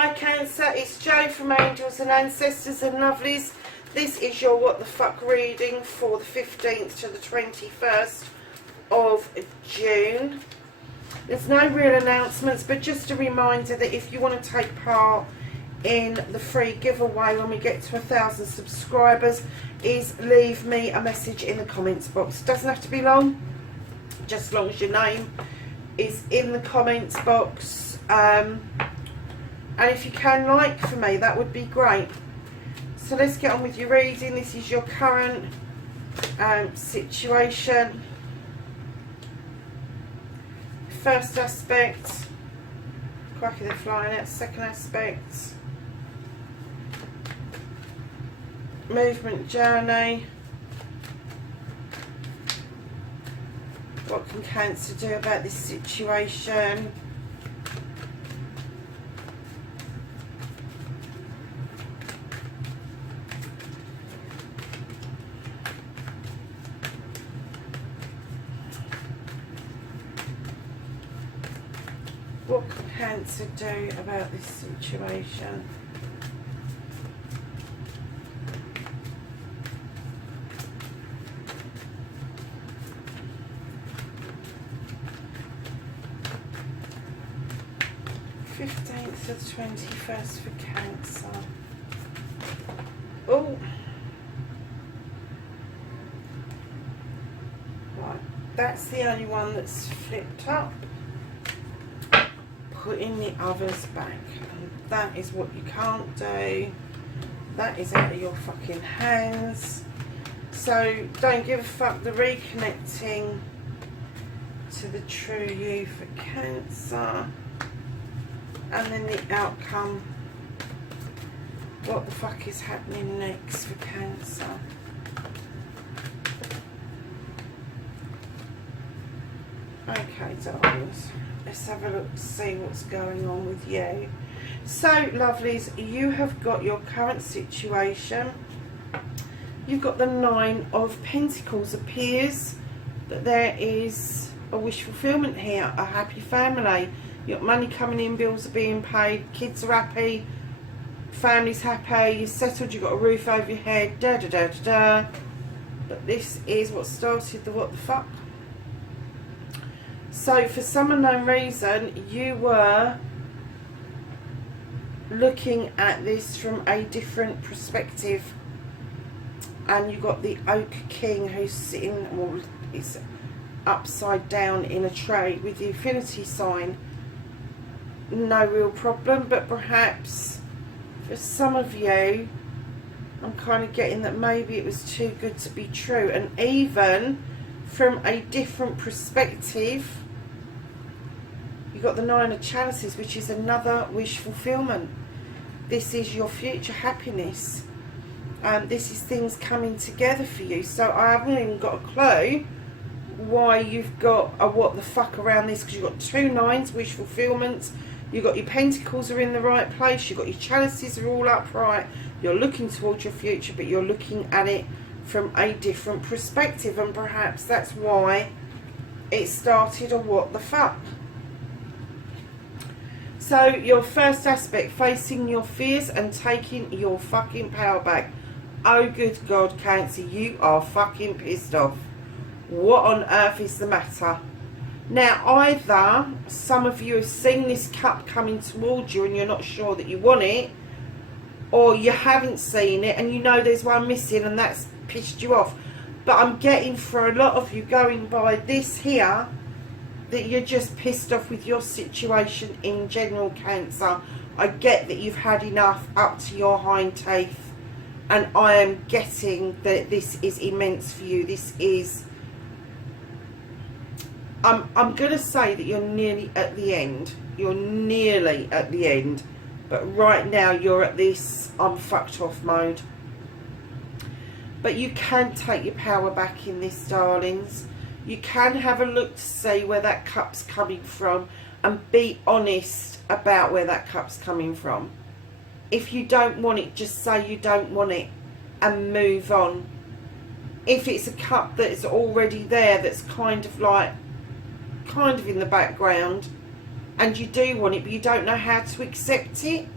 Hi Cancer, it's Jo from Angels and Ancestors and Lovelies. This is your What the Fuck reading for the 15th to the 21st of June. There's no real announcements, but just a reminder that if you want to take part in the free giveaway when we get to 1,000 subscribers, is leave me a message in the comments box. It doesn't have to be long, just as long as your name is in the comments box. And if you can like for me, that would be great. So let's get on with your reading. This is your current situation. First aspect, cracky they're flying out. Second aspect, movement journey. What can Cancer do about this situation? What can Cancer do about this situation? The 15th to the 21st for Cancer. Oh, right, that's the only one that's flipped up. Putting the others back, and that is what you can't do. That is out of your fucking hands. So don't give a fuck. The reconnecting to the true you for Cancer, and then the outcome. What the fuck is happening next for Cancer? Okay, darlings. Let's have a look, see what's going on with you. So, lovelies, you have got your current situation. You've got the 9 of Pentacles. Appears that there is a wish fulfillment here, a happy family. You've got money coming in, bills are being paid, kids are happy, family's happy, you're settled, you've got a roof over your head, da da da da da. But this is what started the what the fuck. So for some unknown reason, you were looking at this from a different perspective, and you got the Oak King who's sitting, well, it's upside down in a tray with the infinity sign. No real problem, but perhaps for some of you, I'm kind of getting that maybe it was too good to be true, and even from a different perspective, you've got the 9 of Chalices, which is another wish fulfillment. This is your future happiness. This is things coming together for you. So I haven't even got a clue why you've got a what the fuck around this, because you've got 2 9s, wish fulfillments. You've got your Pentacles are in the right place. You've got your Chalices are all upright. You're looking towards your future, but you're looking at it from a different perspective. And perhaps that's why it started a what the fuck. So your first aspect, facing your fears and taking your fucking power back. Oh good God, Cancer, you are fucking pissed off. What on earth is the matter? Now either some of you have seen this cup coming towards you and you're not sure that you want it, or you haven't seen it and you know there's one missing and that's pissed you off. But I'm getting for a lot of you going by this here, that you're just pissed off with your situation in general, Cancer. I get that you've had enough up to your hind teeth, and I am getting that this is immense for you. This is, I'm going to say that you're nearly at the end. You're nearly at the end, but right now you're at this I'm fucked off mode. But you can take your power back in this, darlings. You can have a look to see where that cup's coming from and be honest about where that cup's coming from. If you don't want it, just say you don't want it and move on. If it's a cup that is already there, that's kind of in the background, and you do want it but you don't know how to accept it,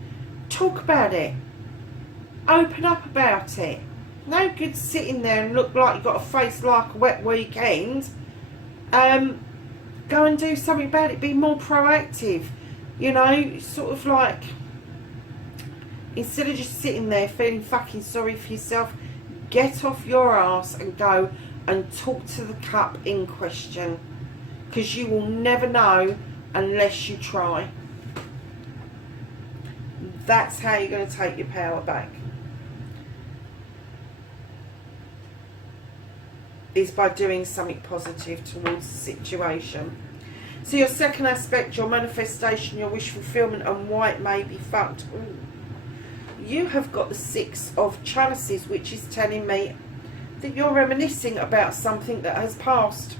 talk about it. Open up about it. No good sitting there and look like you've got a face like a wet weekend. Go and do something about it. Be more proactive. You know, sort of like, instead of just sitting there feeling fucking sorry for yourself, get off your ass and go and talk to the cup in question. Because you will never know unless you try. That's how you're going to take your power back. Is by doing something positive towards the situation. So your second aspect, your manifestation, your wish fulfillment, and why it may be fucked. Ooh. You have got the Six of Chalices, which is telling me that you're reminiscing about something that has passed.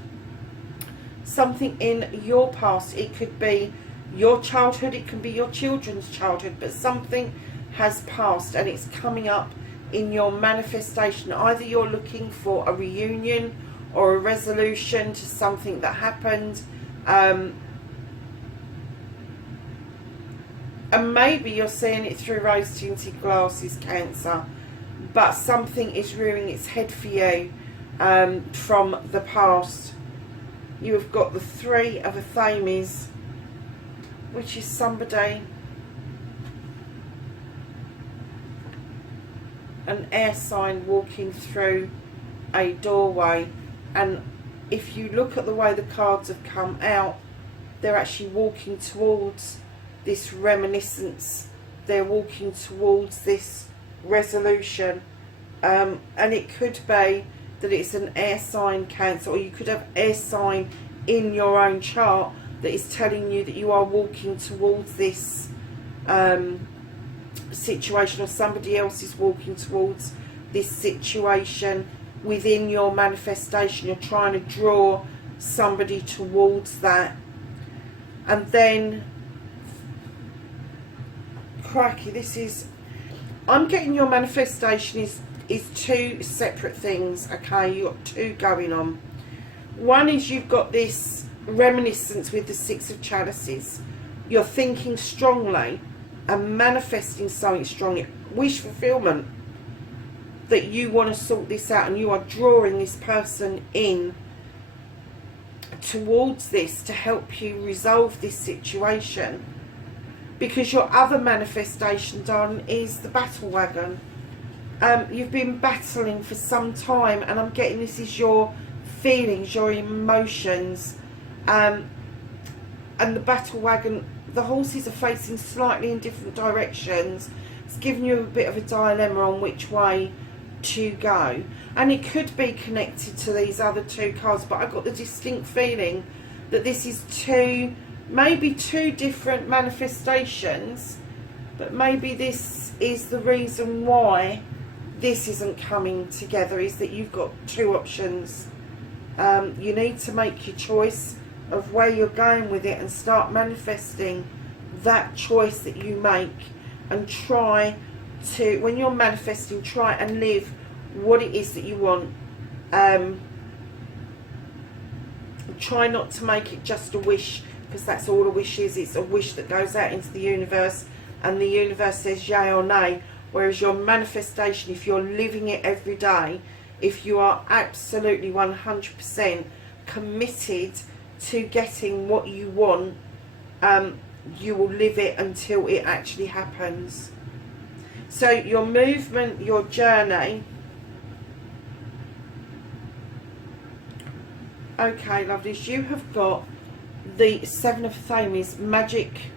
Something in your past. It could be your childhood, it can be your children's childhood, but something has passed and it's coming up in your manifestation. Either you're looking for a reunion or a resolution to something that happened, and maybe you're seeing it through rose tinted glasses, Cancer, but something is rearing its head for you from the past. You have got the Three of Athames, which is somebody, an air sign walking through a doorway, and if you look at the way the cards have come out, they're actually walking towards this reminiscence. They're walking towards this resolution, and it could be that it's an air sign, Cancer, or you could have air sign in your own chart that is telling you that you are walking towards this situation, or somebody else is walking towards this situation within your manifestation. You're trying to draw somebody towards that. And then, crikey, this is, I'm getting your manifestation is two separate things, okay? You've got two going on. One is you've got this reminiscence with the Six of Chalices. You're thinking strongly and manifesting something strongly. Wish fulfillment, that you want to sort this out, and you are drawing this person in towards this to help you resolve this situation. Because your other manifestation, darling, is the battle wagon. You've been battling for some time, and I'm getting this is your feelings, your emotions, and the battle wagon, the horses are facing slightly in different directions. It's giving you a bit of a dilemma on which way to go, and it could be connected to these other two cards, but I got the distinct feeling that this is maybe two different manifestations, but maybe this is the reason why this isn't coming together, is that you've got two options. You need to make your choice of where you're going with it and start manifesting that choice that you make, and try to, when you're manifesting, try and live what it is that you want. Try not to make it just a wish, because that's all a wish is. It's a wish that goes out into the universe, and the universe says yay or nay. Whereas your manifestation, if you're living it every day, if you are absolutely 100% committed to getting what you want, you will live it until it actually happens. So your movement, your journey. Okay, lovelies, you have got the Seven of Athames, magic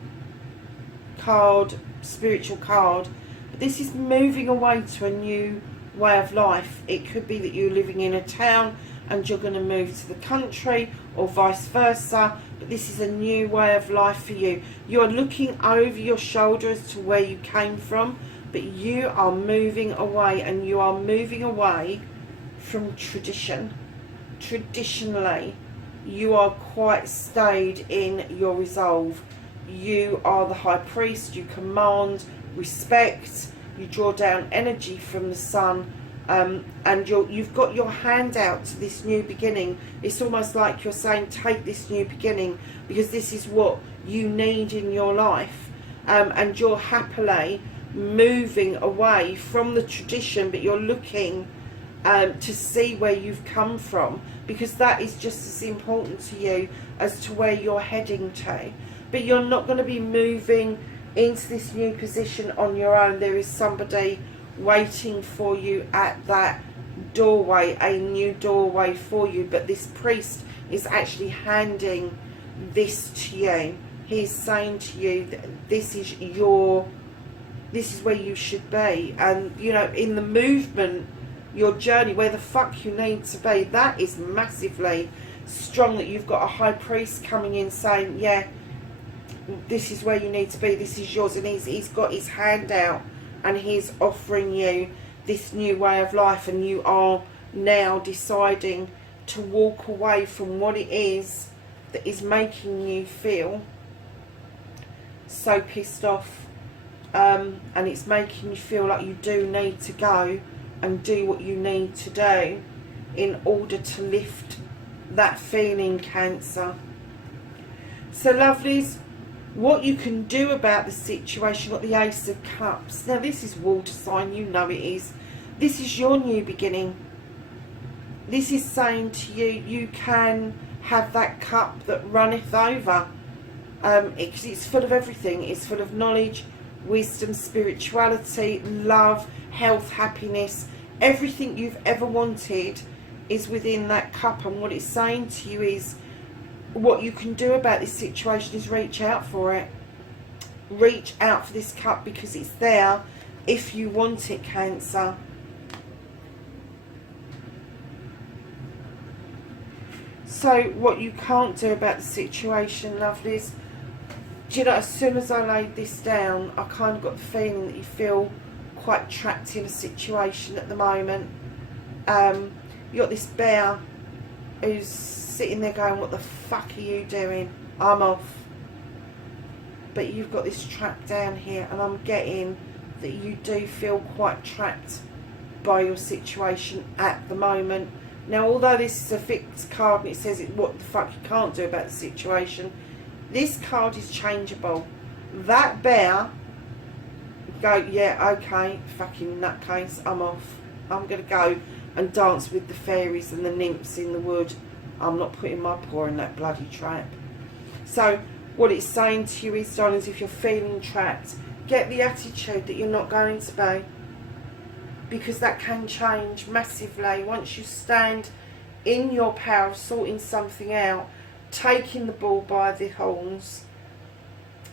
card, spiritual card. But this is moving away to a new way of life. It could be that you're living in a town and you're going to move to the country, or vice versa, but this is a new way of life for you. You're looking over your shoulder as to where you came from, but you are moving away, and you are moving away from tradition. Traditionally, you are quite stayed in your resolve. You are the high priest, you command respect, you draw down energy from the sun, and you've got your hand out to this new beginning. It's almost like you're saying, take this new beginning, because this is what you need in your life, and you're happily moving away from the tradition, but you're looking to see where you've come from, because that is just as important to you as to where you're heading to. But you're not going to be moving into this new position on your own. There is somebody waiting for you at that doorway, a new doorway for you. But this priest is actually handing this to you. He's saying to you that this is where you should be. And you know, in the movement, your journey, where the fuck you need to be, that is massively strong, that you've got a high priest coming in saying, yeah, this is where you need to be, this is yours. And he's got his hand out and he's offering you this new way of life, and you are now deciding to walk away from what it is that is making you feel so pissed off, and it's making you feel like you do need to go and do what you need to do in order to lift that feeling, Cancer. So lovelies, what you can do about the situation, got the Ace of Cups. Now this is water sign, you know it is. This is your new beginning. This is saying to you, you can have that cup that runneth over. It's full of everything. It's full of knowledge, wisdom, spirituality, love, health, happiness. Everything you've ever wanted is within that cup. And what it's saying to you is, what you can do about this situation is reach out for it. Reach out for this cup, because it's there if you want it, Cancer. So what you can't do about the situation, lovelies, do you know, as soon as I laid this down, I kind of got the feeling that you feel quite trapped in a situation at the moment. You got this bear who's sitting there going, what the fuck are you doing? I'm off. But you've got this trap down here, and I'm getting that you do feel quite trapped by your situation at the moment. Now, although this is a fixed card and it says what the fuck you can't do about the situation, this card is changeable. That bear, go, yeah, okay, fucking nutcase, I'm off. I'm going to go and dance with the fairies and the nymphs in the wood. I'm not putting my paw in that bloody trap. So what it's saying to you is, darlings, if you're feeling trapped, get the attitude that you're not going to be, because that can change massively once you stand in your power of sorting something out, taking the bull by the horns,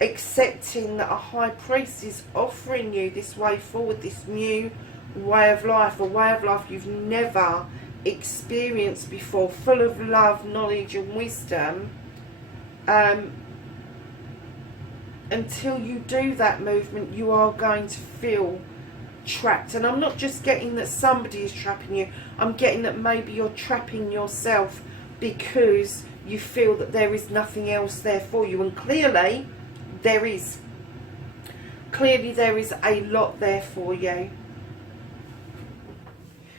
accepting that a high priest is offering you this way forward, this new way of life, a way of life you've never experienced before, full of love, knowledge and wisdom. Until you do that movement, you are going to feel trapped. And I'm not just getting that somebody is trapping you, I'm getting that maybe you're trapping yourself because you feel that there is nothing else there for you. And clearly there is. Clearly there is a lot there for you.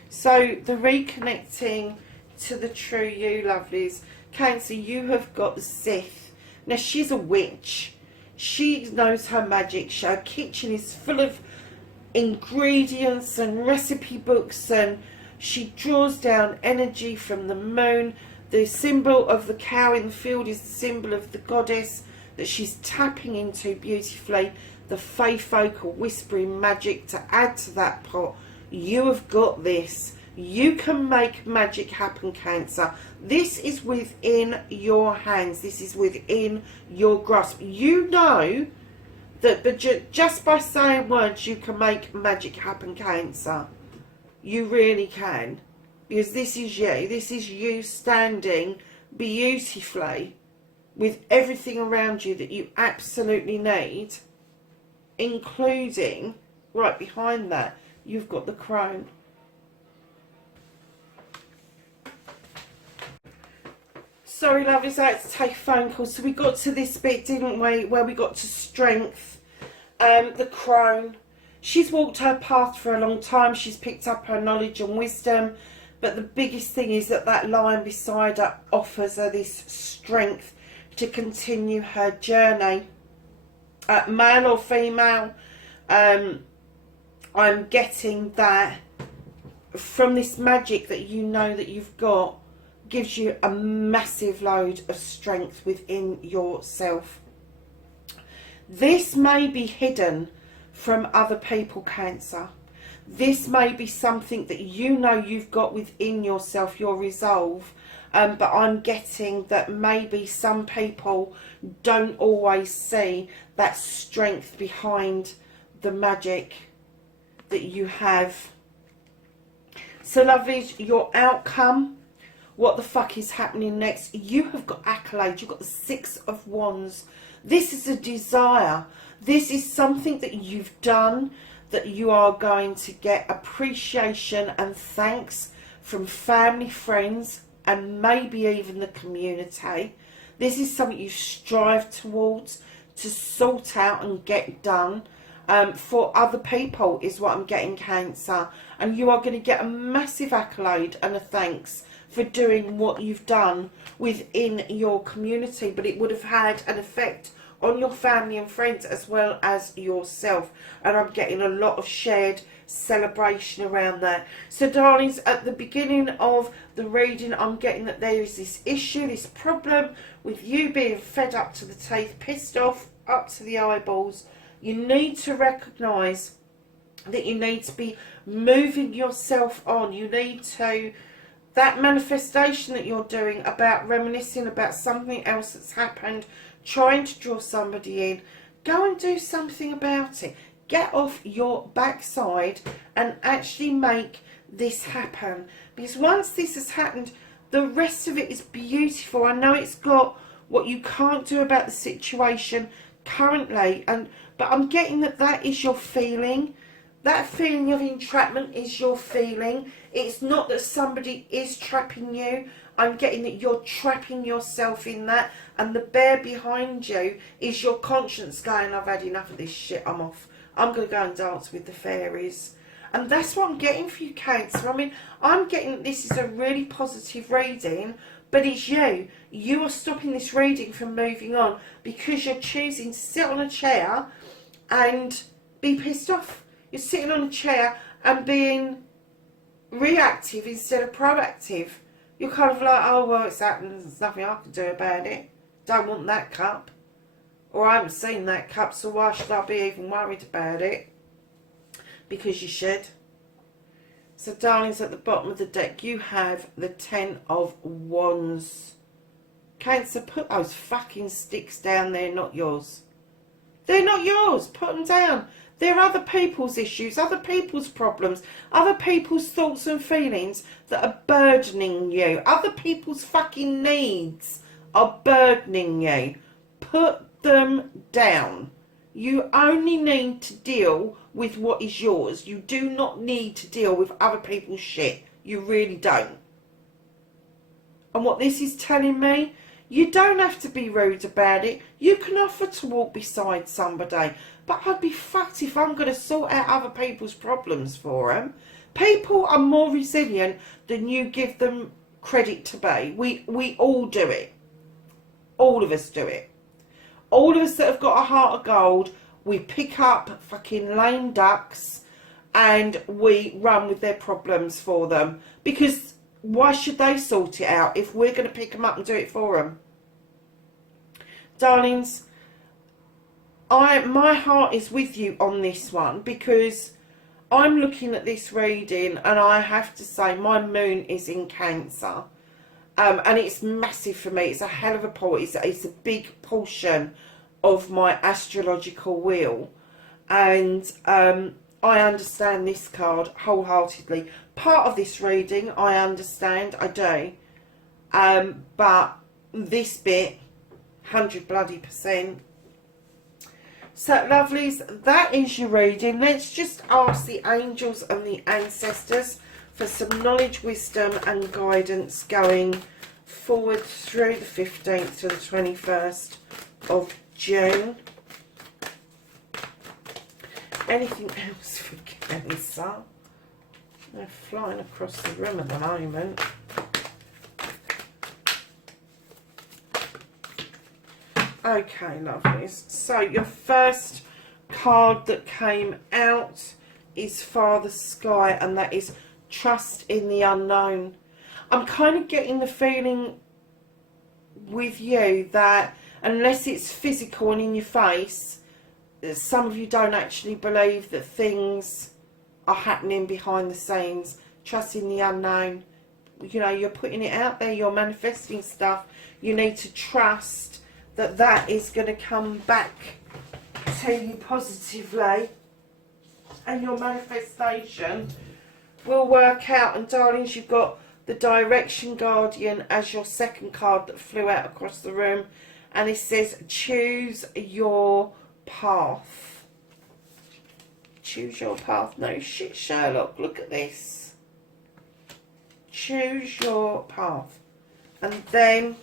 So the reconnecting to the true you, lovelies. Cancer, you have got the Sith. Now she's a witch. She knows her magic. Her kitchen is full of ingredients and recipe books, and she draws down energy from the moon. The symbol of the cow in the field is the symbol of the goddess that she's tapping into beautifully. The fae folk are whispering magic to add to that pot. You have got this. You can make magic happen, Cancer. This is within your hands. This is within your grasp. You know that just by saying words you can make magic happen, Cancer. You really can. Because this is you. This is you standing beautifully with everything around you that you absolutely need, including, right behind that, you've got the crown. Sorry, lovelies, I had to take a phone call. So we got to this bit, didn't we, where we got to strength, the crown. She's walked her path for a long time. She's picked up her knowledge and wisdom. But the biggest thing is that that lion beside her offers her this strength to continue her journey. Male or female, I'm getting that from this magic that you know that you've got, gives you a massive load of strength within yourself. This may be hidden from other people, Cancer. This may be something that you know you've got within yourself, your resolve, but I'm getting that maybe some people don't always see that strength behind the magic that you have. So lovelies, your outcome, what the fuck is happening next? You have got accolades. You've got the Six of Wands. This is a desire. This is something that you've done, that you are going to get appreciation and thanks from family, friends, and maybe even the community. This is something you strive towards to sort out and get done for other people, is what I'm getting, Cancer. And you are going to get a massive accolade and a thanks for doing what you've done within your community, but it would have had an effect on your family and friends as well as yourself. And I'm getting a lot of shared celebration around that. So darlings, at the beginning of the reading, I'm getting that there is this issue, this problem with you being fed up to the teeth, pissed off up to the eyeballs. You need to recognise that you need to be moving yourself on. You need to, that manifestation that you're doing about reminiscing about something else that's happened, trying to draw somebody in, go and do something about it. Get off your backside and actually make this happen. Because once this has happened, the rest of it is beautiful. I know it's got what you can't do about the situation currently, but I'm getting that that is your feeling. That feeling of entrapment is your feeling. It's not that somebody is trapping you. I'm getting that you're trapping yourself in that, and the bear behind you is your conscience going, I've had enough of this shit, I'm off. I'm going to go and dance with the fairies. And that's what I'm getting for you, Cancer. I mean, I'm getting this is a really positive reading, but it's you. You are stopping this reading from moving on because you're choosing to sit on a chair and be pissed off. You're sitting on a chair and being reactive instead of proactive. You're kind of like, oh, well, it's happened. There's nothing I can do about it. Don't want that cup. Or I haven't seen that cup, so why should I be even worried about it? Because you should. So, darlings, at the bottom of the deck, you have the Ten of Wands. Cancer, put those fucking sticks down. They're not yours. They're not yours. Put them down. They're other people's issues, other people's problems, other people's thoughts and feelings that are burdening you. Other people's fucking needs are burdening you. Put them down. You only need to deal with what is yours. You do not need to deal with other people's shit. You really don't. And what this is telling me, you don't have to be rude about it. You can offer to walk beside somebody. But I'd be fucked if I'm going to sort out other people's problems for them. People are more resilient than you give them credit to be. We all do it. All of us do it. All of us that have got a heart of gold, we pick up fucking lame ducks and we run with their problems for them. Because why should they sort it out if we're going to pick them up and do it for them? Darlings, my heart is with you on this one, because I'm looking at this reading and I have to say my moon is in Cancer. And it's massive for me. It's a hell of a pull. It's a big portion of my astrological wheel. And I understand this card wholeheartedly. Part of this reading I understand, I do. But this bit, 100%. So lovelies, that is your reading. Let's just ask the angels and the ancestors for some knowledge, wisdom and guidance going forward through the 15th to the 21st of June. Anything else for Cancer? They're flying across the room at the moment. Okay, lovelies. So your first card that came out is Father Sky, and that is trust in the unknown. I'm kind of getting the feeling with you that unless it's physical and in your face, some of you don't actually believe that things are happening behind the scenes. Trust in the unknown. You know, you're putting it out there, you're manifesting stuff. You need to trust that that is going to come back to you positively, and your manifestation will work out. And darlings, you've got the Direction Guardian as your second card that flew out across the room, and it says choose your path. Choose your path. No shit, Sherlock, look at this. Choose your path. And then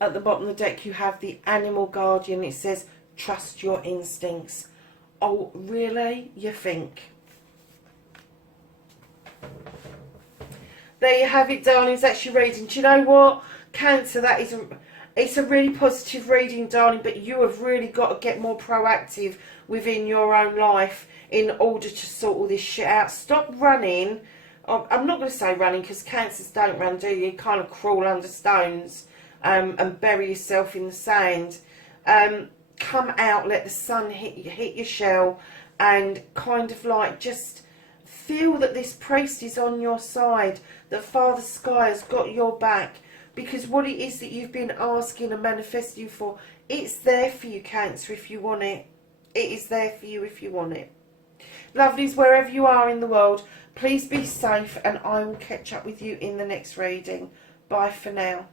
at the bottom of the deck you have the Animal Guardian. It says trust your instincts. Oh really, you think? There you have it, darlings. That's your reading. Do you know what, Cancer, that is it's a really positive reading, darling, but you have really got to get more proactive within your own life in order to sort all this shit out. Stop running. I'm not going to say running, because Cancers don't run, do you? You kind of crawl under stones and bury yourself in the sand. Come out, let the sun hit your shell, and kind of like just feel that this priest is on your side, that Father Sky has got your back, because what it is that you've been asking and manifesting for, it's there for you, Cancer, if you want it. It is there for you if you want it. Lovelies, wherever you are in the world, please be safe, and I will catch up with you in the next reading. Bye for now.